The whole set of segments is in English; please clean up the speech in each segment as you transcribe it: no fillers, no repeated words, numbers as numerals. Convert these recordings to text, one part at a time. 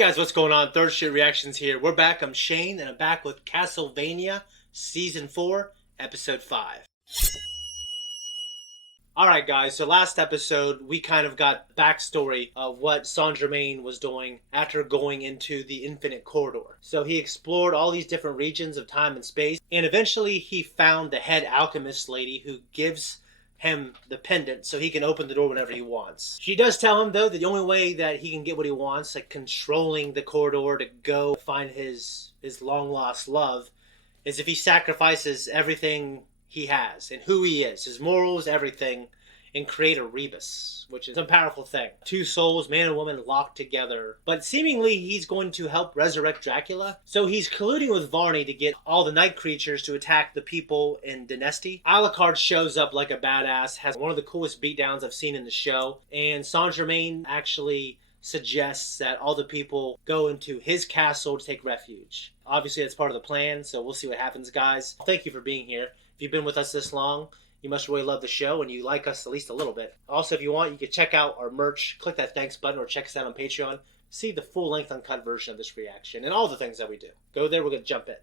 guys, what's going on? Third Shirt Reactions here. We're back. I'm Shane, and I'm back with Castlevania Season 4, Episode 5. Alright guys, so last episode we kind of got backstory of what Saint-Germain was doing after going into the Infinite Corridor. So he explored all these different regions of time and space, and eventually he found the head alchemist lady who gives him the pendant so he can open the door whenever he wants. She does tell him though that the only way that he can get what he wants, like controlling the corridor to go find his long lost love, is if he sacrifices everything he has and who he is, his morals, everything, and create a rebus, which is a powerful thing. Two souls, man and woman, locked together. But seemingly he's going to help resurrect Dracula. So he's colluding with Varney to get all the night creatures to attack the people in Dynasty. Alucard shows up like a badass, has one of the coolest beatdowns I've seen in the show. And Saint-Germain actually suggests that all the people go into his castle to take refuge. Obviously that's part of the plan, so we'll see what happens, guys. Thank you for being here. If you've been with us this long, you must really love the show and you like us at least a little bit. Also, if you want, you can check out our merch, click that thanks button, or check us out on Patreon. See the full-length uncut version of this reaction and all the things that we do. Go there, we're going to jump in.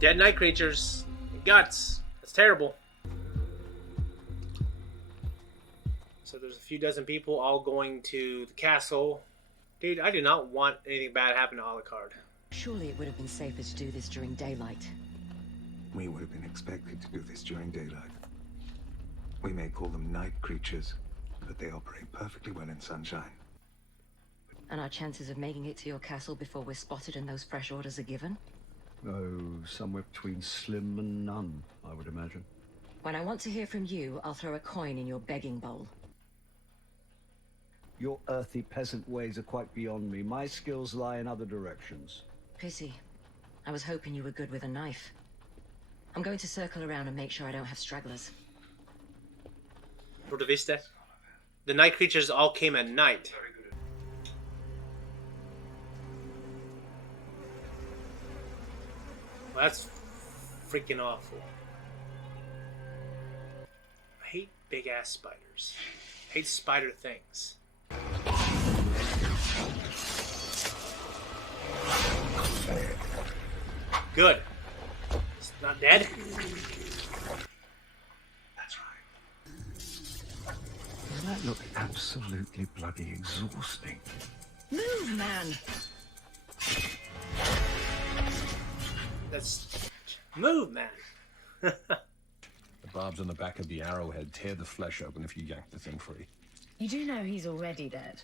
Dead night creatures. Guts. That's terrible. So there's a few dozen people all going to the castle. Dude, I do not want anything bad to happen to Alucard. Surely it would have been safer to do this during daylight. We would have been expected to do this during daylight. We may call them night creatures, but they operate perfectly well in sunshine. And our chances of making it to your castle before we're spotted and those fresh orders are given? Oh, somewhere between slim and none, I would imagine. When I want to hear from you, I'll throw a coin in your begging bowl. Your earthy peasant ways are quite beyond me. My skills lie in other directions. Pity. I was hoping you were good with a knife. I'm going to circle around and make sure I don't have stragglers. Porta Vista. The night creatures all came at night. Well, that's freaking awful. I hate big ass spiders. I hate spider things. Good. It's not dead. That's right. That looked absolutely bloody exhausting. Move, man! That's... Move, man! The barbs on the back of the arrowhead tear the flesh open if you yank the thing free. You do know he's already dead.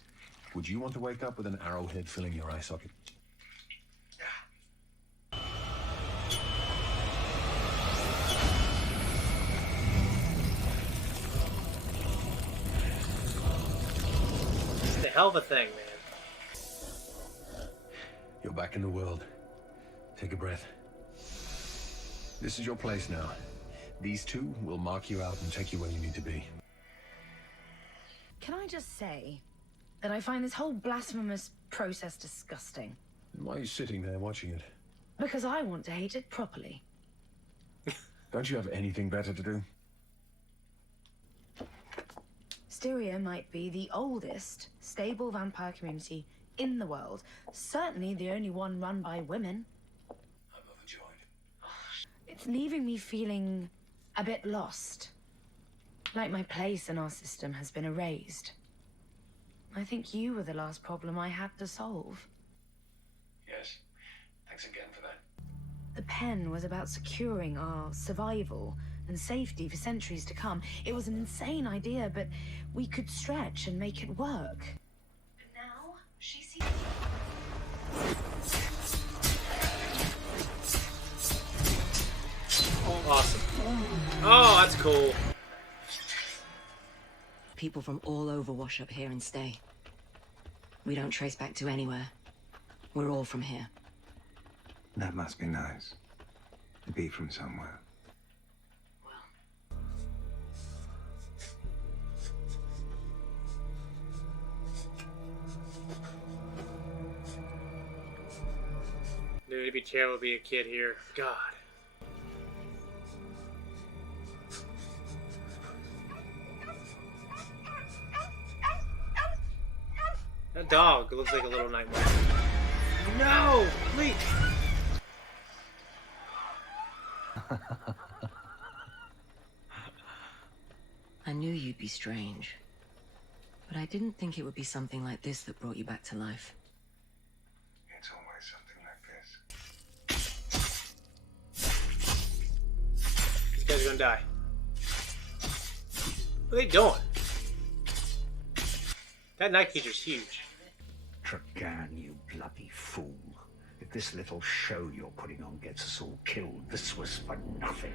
Would you want to wake up with an arrowhead filling your eye socket? It's the hell of a thing, man. You're back in the world. Take a breath. This is your place now. These two will mark you out and take you where you need to be. Can I just say that I find this whole blasphemous process disgusting? Why are you sitting there watching it? Because I want to hate it properly. Don't you have anything better to do? Styria might be the oldest stable vampire community in the world. Certainly the only one run by women. I'm overjoyed. It's leaving me feeling a bit lost. Like my place in our system has been erased. I think you were the last problem I had to solve. Yes. Thanks again for that. The pen was about securing our survival and safety for centuries to come. It was an insane idea, but we could stretch and make it work. But now, she sees... Awesome. Oh, that's cool. People from all over wash up here and stay. We don't trace back to anywhere. We're all from here. That must be nice. To be from somewhere. Dude, it'd be terrible to be a kid here. God. That dog looks like a little nightmare. feet. I knew you'd be strange, but I didn't think it would be something like this that brought you back to life. It's always something like this. These guys are gonna die. What are they doing? That night creature's huge. Dragan, you bloody fool. If this little show you're putting on gets us all killed, this was for nothing.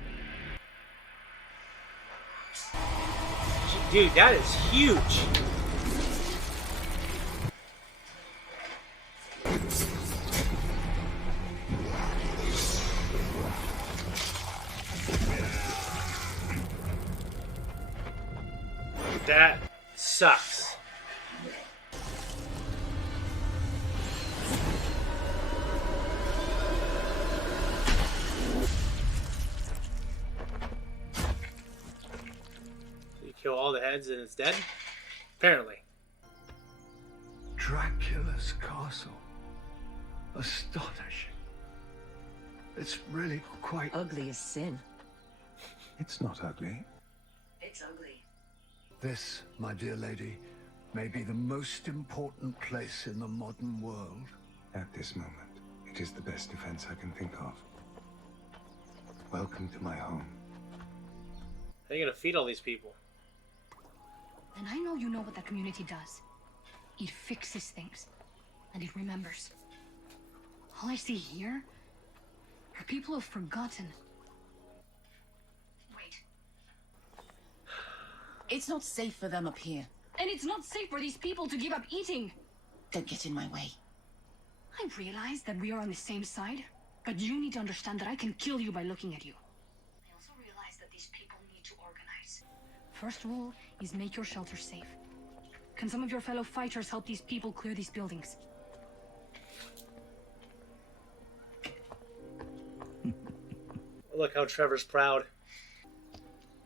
Dude, that is huge. That sucks. Kill all the heads and it's dead? Apparently. Dracula's castle. Astonishing. It's really quite... Ugly as sin. It's not ugly. It's ugly. This, my dear lady, may be the most important place in the modern world. At this moment, it is the best defense I can think of. Welcome to my home. How are you gonna feed all these people? And I know you know what that community does. It fixes things. And it remembers. All I see here are people who've forgotten. Wait. It's not safe for them up here. And it's not safe for these people to give up eating. Don't get in my way. I realize that we are on the same side, but you need to understand that I can kill you by looking at you. I also realize that these people need to organize. First rule is make your shelter safe. Can some of your fellow fighters help these people clear these buildings? Look how Trevor's proud.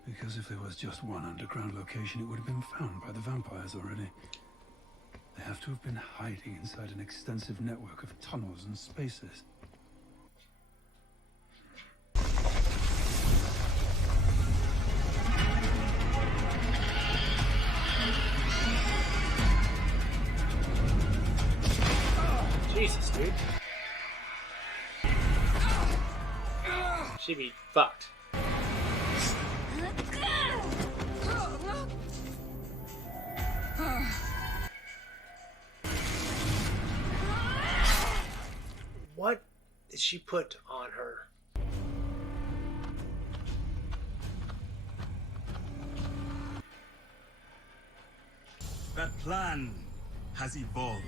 Because if there was just one underground location, it would have been found by the vampires already. They have to have been hiding inside an extensive network of tunnels and spaces. Jesus, dude. She'd be fucked. What did she put on her? That plan has evolved.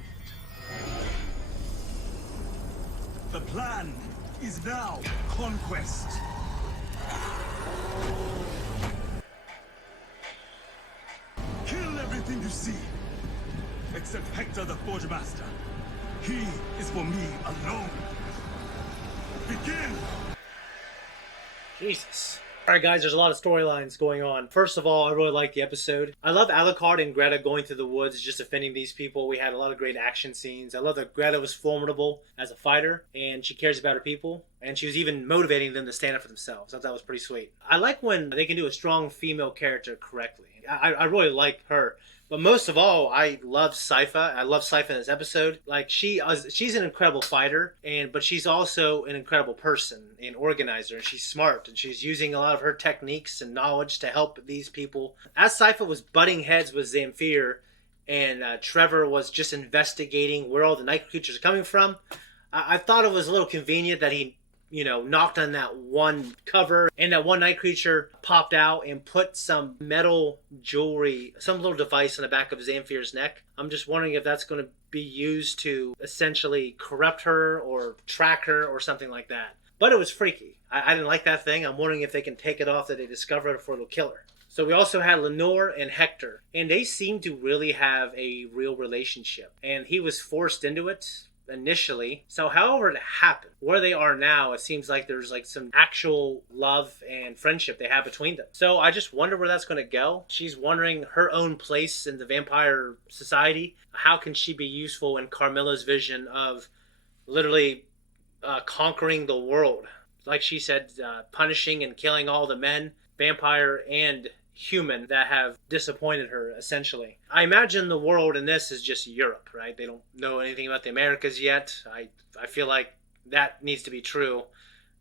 The plan is now conquest. Kill everything you see, except Hector the Forge Master. He is for me alone. Begin! Jesus. Alright guys, there's a lot of storylines going on. First of all, I really like the episode. I love Alucard and Greta going through the woods, just defending these people. We had a lot of great action scenes. I love that Greta was formidable as a fighter, and she cares about her people. And she was even motivating them to stand up for themselves. I thought that was pretty sweet. I like when they can do a strong female character correctly. I really like her. But most of all, I love Sypha. I love Sypha in this episode. Like she's an incredible fighter, but she's also an incredible person and organizer. And she's smart, and she's using a lot of her techniques and knowledge to help these people. As Sypha was butting heads with Zamfir, and Trevor was just investigating where all the night creatures are coming from, I thought it was a little convenient that he, knocked on that one cover and that one night creature popped out and put some metal jewelry, some little device on the back of Zamfir's neck. I'm just wondering if that's going to be used to essentially corrupt her or track her or something like that. But it was freaky. I didn't like that thing. I'm wondering if they can take it off, that they discover it before it'll kill her. So we also had Lenore and Hector, and they seem to really have a real relationship. And he was forced into it initially. So however it happened, where they are now, it seems like there's like some actual love and friendship they have between them. So I just wonder where that's going to go. She's wondering her own place in the vampire society. How can she be useful in Carmilla's vision of literally conquering the world. Like she said, punishing and killing all the men, vampire and human, that have disappointed her, essentially. I imagine the world in this is just Europe, right? They don't know anything about the Americas yet. I feel like that needs to be true,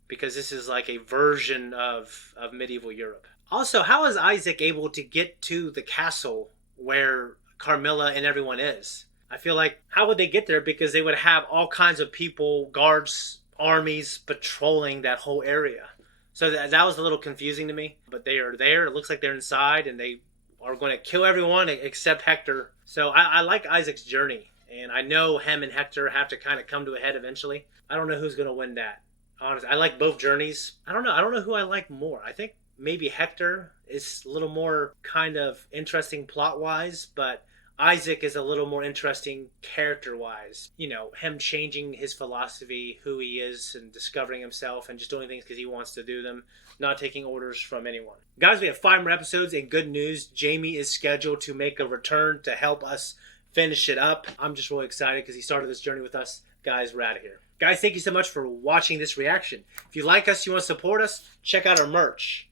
because this is like a version of medieval Europe. Also, how is Isaac able to get to the castle where Carmilla and everyone is? I feel like, how would they get there? Because they would have all kinds of people, guards, armies patrolling that whole area. So that was a little confusing to me. But they are there. It looks like they're inside, and they are going to kill everyone except Hector. So I like Isaac's journey, and I know him and Hector have to kind of come to a head eventually. I don't know who's going to win that. Honestly, I like both journeys. I don't know who I like more. I think maybe Hector is a little more kind of interesting plot-wise, but Isaac is a little more interesting character-wise. You know, him changing his philosophy, who he is, and discovering himself, and just doing things because he wants to do them, not taking orders from anyone. Guys, we have 5 more episodes, and good news, Jamie is scheduled to make a return to help us finish it up. I'm just really excited because he started this journey with us. Guys, we're out of here. Guys, thank you so much for watching this reaction. If you like us, you want to support us, check out our merch.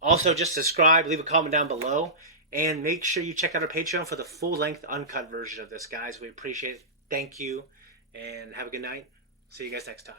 Also, just subscribe, leave a comment down below, and make sure you check out our Patreon for the full-length uncut version of this, guys. We appreciate it. Thank you, and have a good night. See you guys next time.